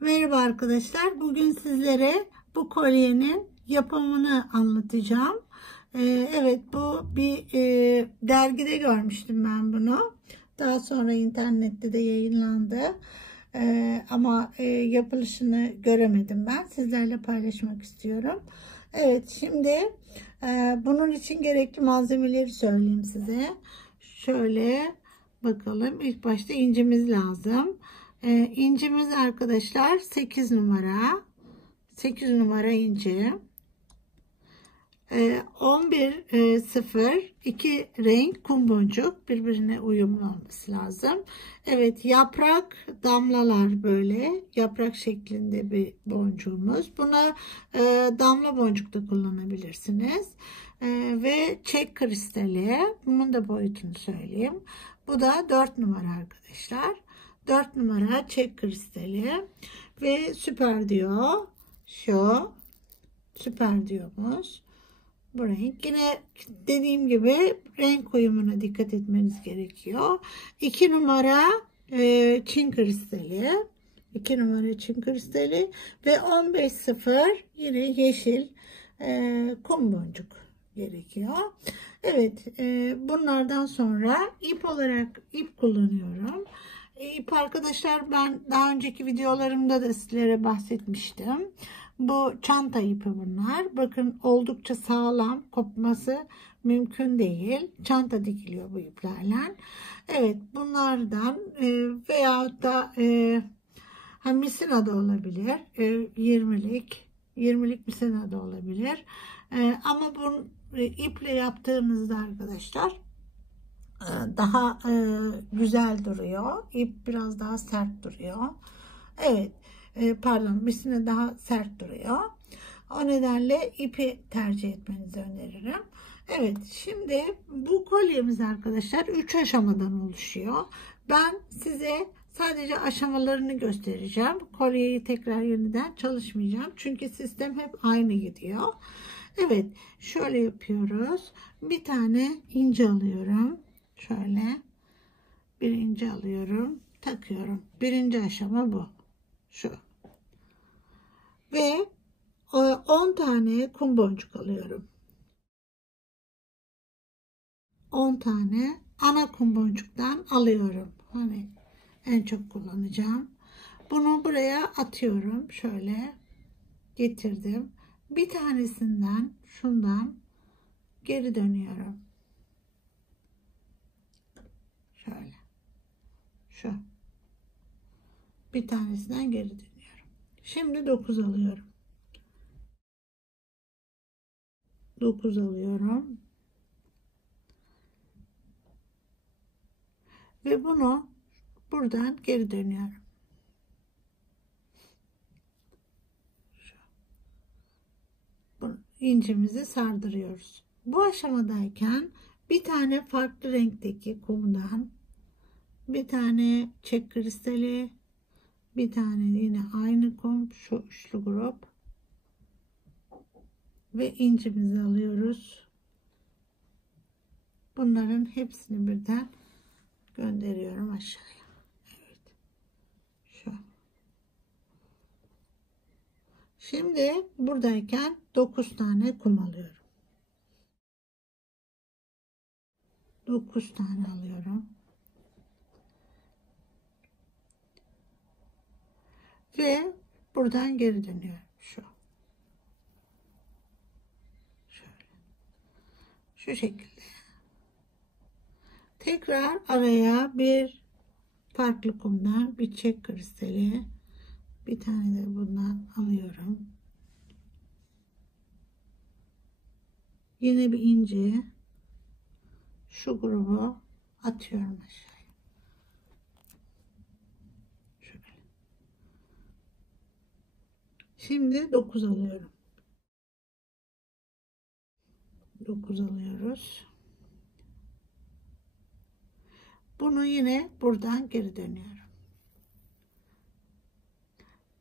Merhaba arkadaşlar. Bugün sizlere bu kolyenin yapımını anlatacağım. Evet, bu bir dergide görmüştüm ben bunu. Daha sonra internette de yayınlandı. Ama yapılışını göremedim ben. Sizlerle paylaşmak istiyorum. Evet, şimdi bunun için gerekli malzemeleri söyleyeyim size. Şöyle bakalım. İlk başta incimiz lazım. İncimiz arkadaşlar 8 numara. 8 numara inci. 11.0 2 renk kum boncuk, birbirine uyumlu olması lazım. Evet, yaprak damlalar, böyle yaprak şeklinde bir boncuğumuz. Buna damla boncuk da kullanabilirsiniz. Ve çek kristali, bunun da boyutunu söyleyeyim. Bu da 4 numara arkadaşlar. 4 numara çek kristali ve süper diyor. Şu süper diyoruz. Bu renk. Yine dediğim gibi renk uyumuna dikkat etmeniz gerekiyor. 2 numara Çin kristali. 2 numara Çin kristali ve 15.0 yine yeşil kum boncuk gerekiyor. Evet, bunlardan sonra ip olarak ip kullanıyorum. İp arkadaşlar, ben daha önceki videolarımda da sizlere bahsetmiştim. Bu çanta ipi bunlar. Bakın, oldukça sağlam, kopması mümkün değil. Çanta dikiliyor bu iplerle. Evet, bunlardan veyahut da misina da olabilir. 20'lik misina da olabilir. Ama bu iple yaptığınızda arkadaşlar daha güzel duruyor. İp biraz daha sert duruyor. Evet, pardon, misine daha sert duruyor. O nedenle ipi tercih etmenizi öneririm. Evet, şimdi bu kolyemiz arkadaşlar 3 aşamadan oluşuyor. Ben size sadece aşamalarını göstereceğim. Kolyeyi tekrar yeniden çalışmayacağım. Çünkü sistem hep aynı gidiyor. Evet, şöyle yapıyoruz. Bir tane ince alıyorum. Şöyle bir ince alıyorum, takıyorum. Birinci aşama bu. Şu. Ve 10 tane kum boncuk alıyorum. 10 tane ana kum boncuktan alıyorum. Hani en çok kullanacağım. Bunu buraya atıyorum. Şöyle getirdim. Bir tanesinden, şundan geri dönüyorum. Şöyle. Şu. Bir tanesinden geri dönüyorum. Şimdi 9 alıyorum. 9 alıyorum. Ve bunu buradan geri dönüyorum. Bu incimizi sardırıyoruz. Bu aşamadayken bir tane farklı renkteki kumdan, bir tane çek kristali, bir tane yine aynı kum, şu üçlü grup ve incimizi alıyoruz. Bunların hepsini birden gönderiyorum aşağıya. Evet. Şu. Şimdi buradayken 9 tane kum alıyorum. 9 tane alıyorum. Ve buradan geri dönüyorum. Şu. Şöyle. Şu şekilde. Tekrar araya bir farklı kumdan, bir çek kristali, bir tane de bundan alıyorum. Yine bir ince, şu grubu atıyorum aşağıya. Şöyle. Şimdi 9 alıyorum. 9 alıyoruz. Bunu yine buradan geri dönüyorum.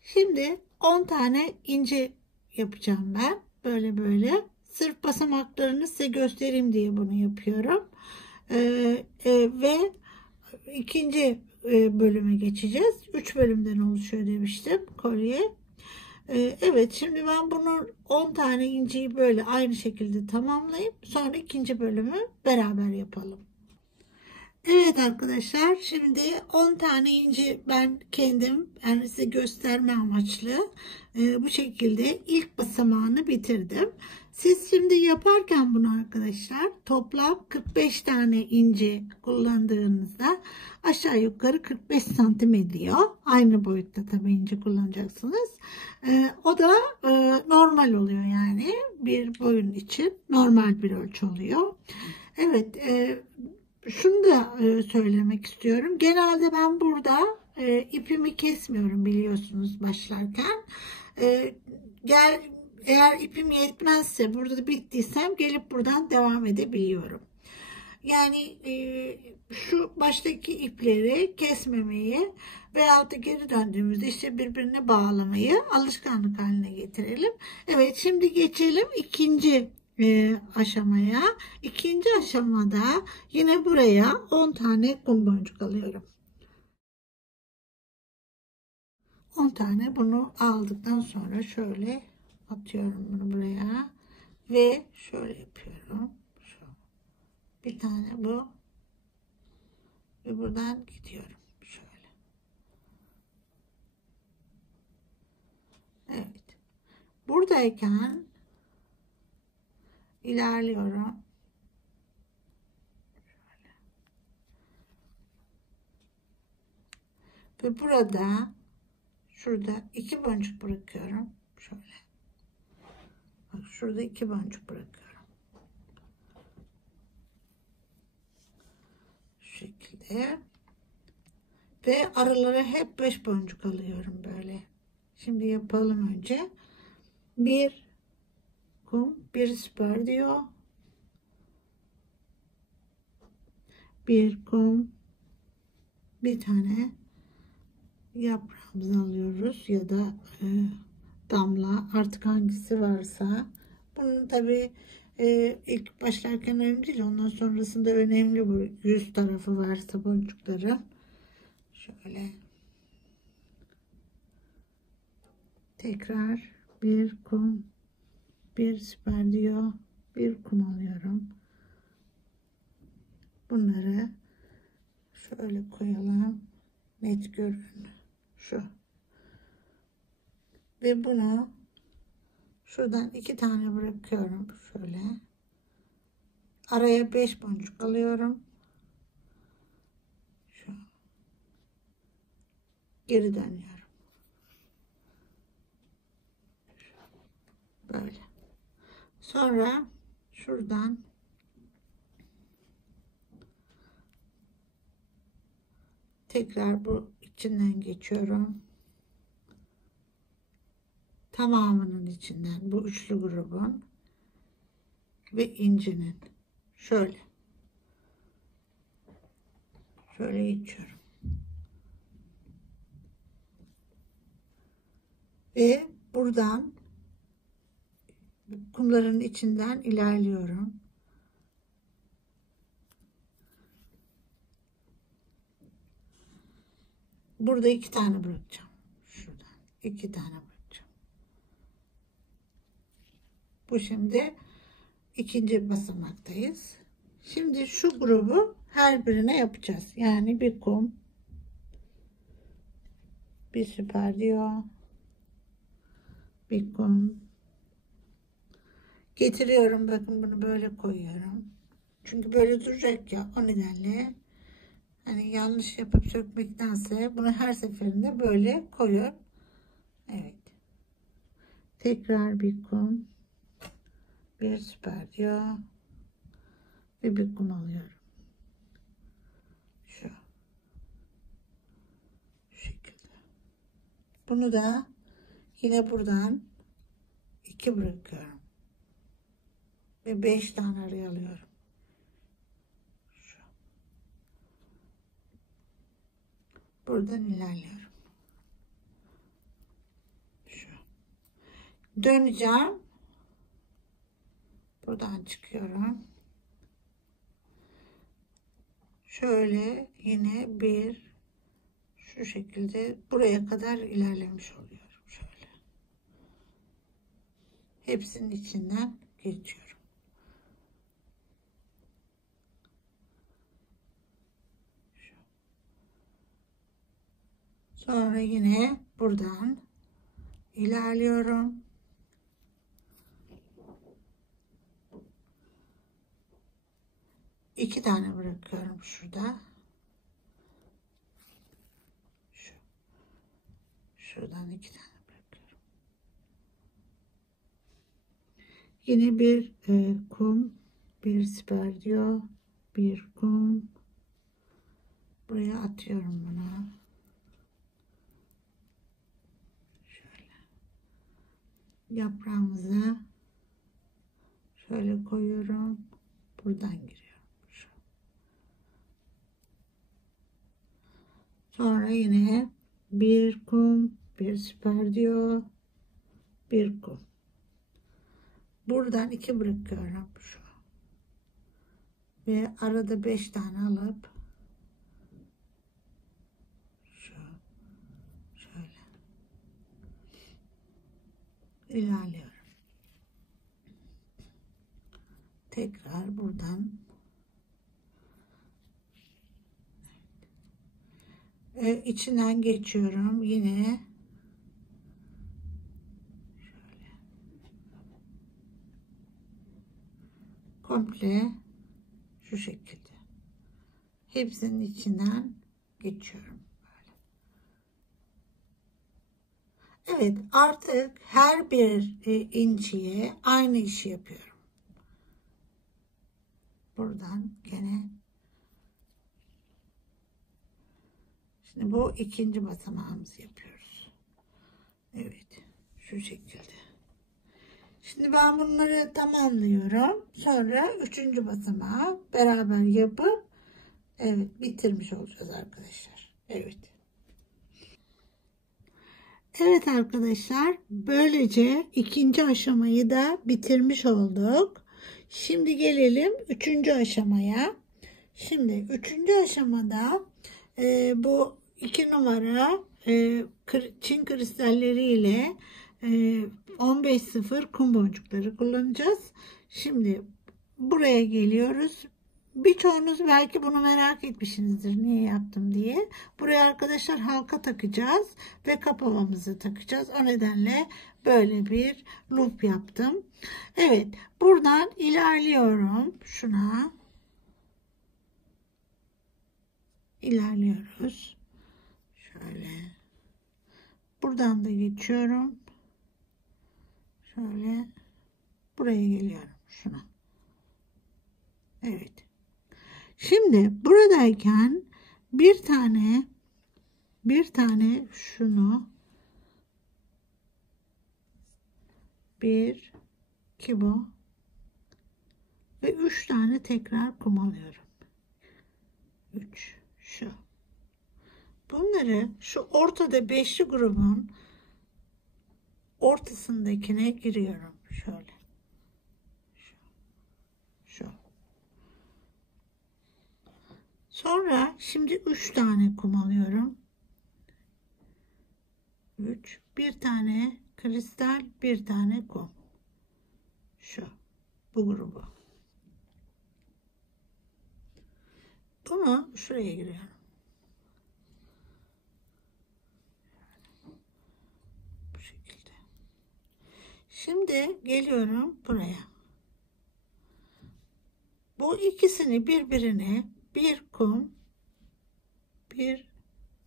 Şimdi 10 tane ince yapacağım ben. Böyle böyle. Sırf basamaklarını size göstereyim diye bunu yapıyorum. Ve ikinci bölüme geçeceğiz. 3 bölümden oluşuyor demiştim kolye. Evet, şimdi ben bunu 10 tane inciyi böyle aynı şekilde tamamlayıp sonra ikinci bölümü beraber yapalım. Evet arkadaşlar, şimdi 10 tane inci ben kendim, yani size gösterme amaçlı bu şekilde ilk basamağını bitirdim. Siz şimdi yaparken bunu arkadaşlar toplam 45 tane inci kullandığınızda aşağı yukarı 45 santim ediyor. Aynı boyutta tabii inci kullanacaksınız. O da normal oluyor, yani bir boyun için normal bir ölçü oluyor. Evet, şunu da söylemek istiyorum. Genelde ben burada ipimi kesmiyorum, biliyorsunuz, başlarken. E, Eğer ipim yetmezse, burada da bittiysem gelip buradan devam edebiliyorum. Yani şu baştaki ipleri kesmemeyi veyahut da geri döndüğümüzde işte birbirine bağlamayı alışkanlık haline getirelim. Evet, şimdi geçelim ikinci aşamaya. İkinci aşamada yine buraya 10 tane kum boncuk alıyorum. 10 tane bunu aldıktan sonra şöyle atıyorum bunu buraya ve şöyle yapıyorum. Bir tane bu ve buradan gidiyorum şöyle. Evet. Buradayken ilerliyorum. Ve burada şurada 2 boncuk bırakıyorum. Şöyle. Bak, şurada 2 boncuk bırakıyorum. Şu şekilde. Ve aralara hep 5 boncuk alıyorum böyle. Şimdi yapalım önce. Bir kum, bir süper diyor. Bir kum, bir tane yaprağımızı alıyoruz ya da damla, artık hangisi varsa. Bunun tabi ilk başlarken önemli değil, ondan sonrasında önemli bu yüz tarafı varsa boncukların. Şöyle tekrar bir kum, bir süper diyor, bir kum alıyorum. Bunları şöyle koyalım, net görün şu. Ve bunu şuradan 2 tane bırakıyorum şöyle. Araya 5 boncuk alıyorum. Şu. Geri dönüyorum. Böyle. Sonra şuradan tekrar bu içinden geçiyorum. Tamamının içinden, bu üçlü grubun ve incinin şöyle geçiyorum. Ve buradan kumların içinden ilerliyorum. Burada 2 tane bırakacağım. Şuradan 2 tane bırakacağım. Bu şimdi ikinci basamaktayız. Şimdi şu grubu her birine yapacağız. Yani bir kum, bir süper diyor, bir kum. Getiriyorum, bakın bunu böyle koyuyorum. Çünkü böyle duracak ya, o nedenle hani yanlış yapıp sökmektense bunu her seferinde böyle koyuyorum. Evet. Tekrar bir kum, bir süper diyor ve bir kum alıyorum. Şu şekilde. Bunu da yine buradan 2 bırakıyorum ve 5 tane araya alıyorum. Şu. Buradan ilerliyorum. Şu. Döneceğim. Buradan çıkıyorum. Şöyle yine 1, şu şekilde buraya kadar ilerlemiş oluyorum. Şöyle. Hepsinin içinden geçiyorum. Sonra yine buradan ilerliyorum. İki tane bırakıyorum şurada. Şuradan iki tane bırakıyorum. Yine bir kum, bir sperdiyo, bir kum. Buraya atıyorum bunu. Şöyle. Yaprağımızı şöyle koyuyorum. Buradan giriyorum. Sonra yine bir kum, bir sperdiyo, bir kum. Buradan iki bırakıyorum şu. Ve arada 5 tane alıp şöyle ilerliyorum. Tekrar buradan içinden geçiyorum. Yine şöyle komple şu şekilde hepsinin içinden geçiyorum. Evet, artık her bir inciye aynı işi yapıyorum. Buradan gene. Şimdi bu ikinci basamağımızı yapıyoruz. Evet, şu şekilde. Şimdi ben bunları tamamlıyorum. Sonra üçüncü basamağı beraber yapıp evet bitirmiş olacağız arkadaşlar. Evet. Evet arkadaşlar, böylece ikinci aşamayı da bitirmiş olduk. Şimdi gelelim üçüncü aşamaya. Şimdi üçüncü aşamada bu 2 numara Çin kristalleri ile 15.0 kum boncukları kullanacağız. Şimdi buraya geliyoruz. Birçoğunuz belki bunu merak etmişsinizdir niye yaptım diye. Buraya arkadaşlar halka takacağız ve kapağımızı takacağız. O nedenle böyle bir loop yaptım. Evet, buradan ilerliyorum. Şuna ilerliyoruz. Şöyle. Buradan da geçiyorum. Şöyle. Buraya geliyorum. Şuna. Evet. Şimdi buradayken bir tane şunu bir iki bu ve 3 tane tekrar kum alıyorum. 3 şu. Bunları şu ortada beşli grubun ortasındakine giriyorum. Şöyle. Şu. Sonra şimdi 3 tane kum alıyorum. 3. Bir tane kristal, bir tane kum. Şu. Bu grubu. Bunu şuraya giriyorum. Bu şekilde. Şimdi geliyorum buraya. Bu ikisini birbirine bir kum, bir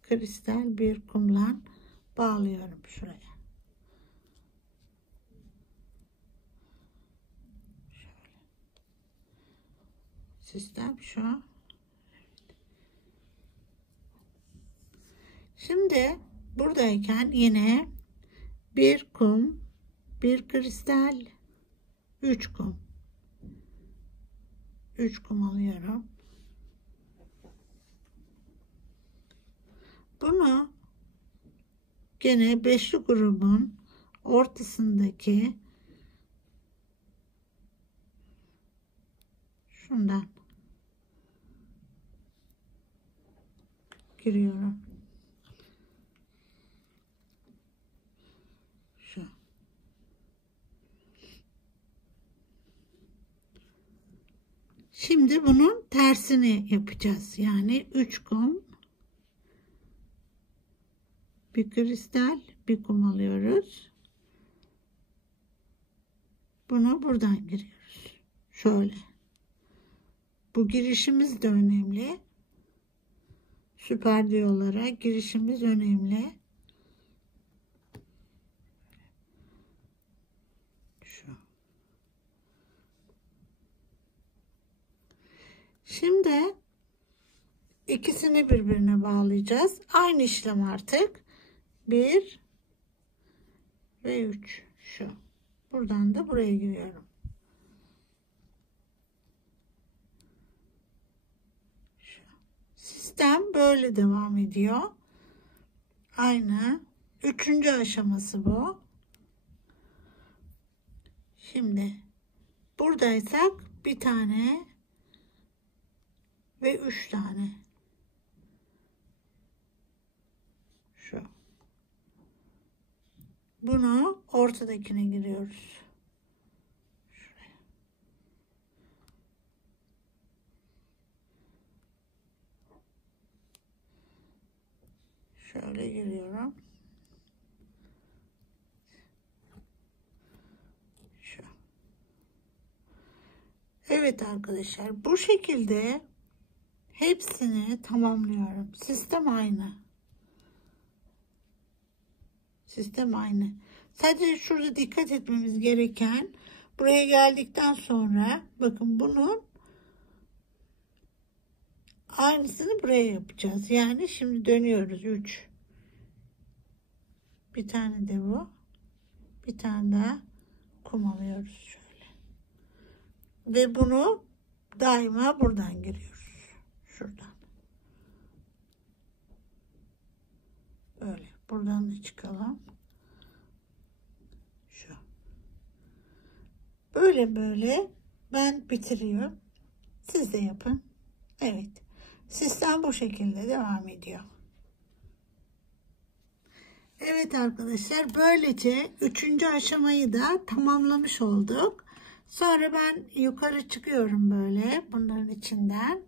kristal, bir kumla bağlıyorum şuraya. Şöyle. Sistem şu. Şimdi buradayken yine bir kum, bir kristal, 3 kum. 3 kum alıyorum. Bunu gene beşli grubun ortasındaki şundan giriyorum. Şimdi bunun tersini yapacağız. Yani 3 kum, bir kristal, bir kum alıyoruz. Bunu buradan giriyoruz. Şöyle. Bu girişimiz de önemli. Süper diyolara girişimiz önemli. Şu. Şimdi ikisini birbirine bağlayacağız. Aynı işlem artık. 1 ve 3. Şu. Buradan da buraya giriyorum. Şu. Sistem böyle devam ediyor. Aynı. Üçüncü aşaması bu. Şimdi buradaysak bir tane ve 3 tane. Şu. Bunu ortadakine giriyoruz. Şuraya. Şöyle giriyorum. Şu. Evet arkadaşlar, bu şekilde hepsini tamamlıyorum. Sistem aynı. Sistem aynı. Sadece şurada dikkat etmemiz gereken, buraya geldikten sonra bakın bunun aynısını buraya yapacağız. Yani şimdi dönüyoruz. 3. Bir tane de bu. Bir tane daha kum alıyoruz şöyle. Ve bunu daima buradan giriyoruz. Şuradan. Böyle. Buradan da çıkalım. Şu. Böyle böyle ben bitiriyorum. Siz de yapın. Evet. Sistem bu şekilde devam ediyor. Evet arkadaşlar, böylece 3. aşamayı da tamamlamış olduk. Sonra ben yukarı çıkıyorum böyle bunların içinden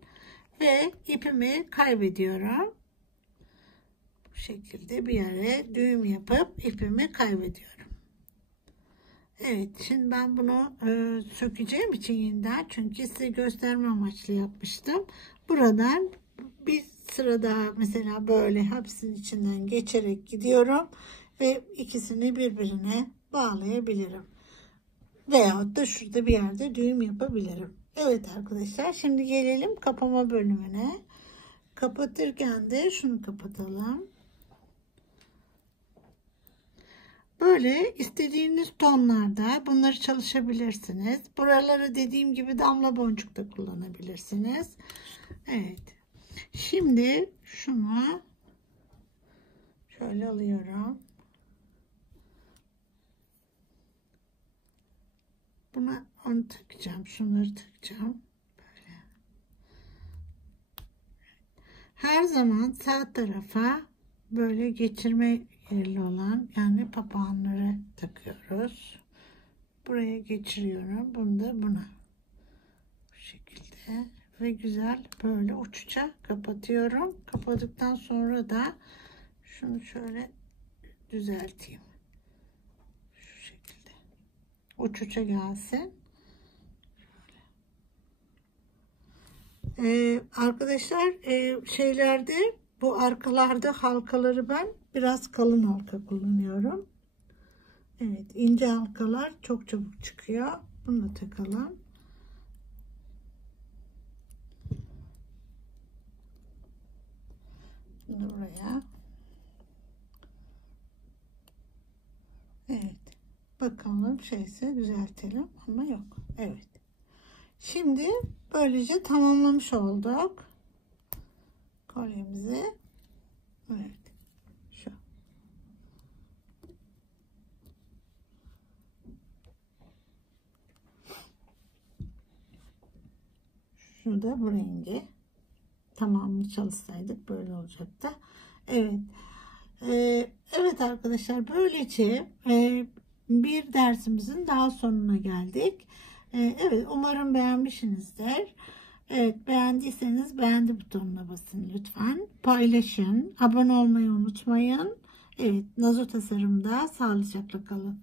ve ipimi kaybediyorum. Bu şekilde bir yere düğüm yapıp ipimi kaybediyorum. Evet, şimdi ben bunu sökeceğim için yeniden, çünkü size gösterme amaçlı yapmıştım. Buradan bir sıra daha mesela böyle hepsinin içinden geçerek gidiyorum ve ikisini birbirine bağlayabilirim. Veyahut da şurada bir yerde düğüm yapabilirim. Evet arkadaşlar, şimdi gelelim kapama bölümüne. Kapatırken de şunu kapatalım. Böyle istediğiniz tonlarda bunları çalışabilirsiniz. Buraları dediğim gibi damla boncuk da kullanabilirsiniz. Evet. Şimdi şunu şöyle alıyorum. Buna onu takacağım. Şunları takacağım. Böyle. Her zaman sağ tarafa böyle geçirme yerli olan, yani papağanları takıyoruz. Buraya geçiriyorum. Bunu da buna. Bu şekilde. Ve güzel böyle uçuca kapatıyorum. Kapadıktan sonra da şunu şöyle düzelteyim. Şu şekilde. Uçuca gelsin. Arkadaşlar şeylerde, bu arkalarda halkaları ben biraz kalın halka kullanıyorum. Evet, ince halkalar çok çabuk çıkıyor. Bunu da takalım. Bunu buraya. Evet. Bakalım şeyse düzeltelim ama yok. Evet. Şimdi böylece tamamlamış olduk kolyemizi. Evet. Şu. Şurada bu rengi tamamını çalışsaydık böyle olacaktı. Evet. Evet arkadaşlar, böylece bir dersimizin daha sonuna geldik. Evet, umarım beğenmişsinizdir. Evet, beğendiyseniz beğendi butonuna basın lütfen. Paylaşın. Abone olmayı unutmayın. Evet, Nazo Tasarım'da sağlıcakla kalın.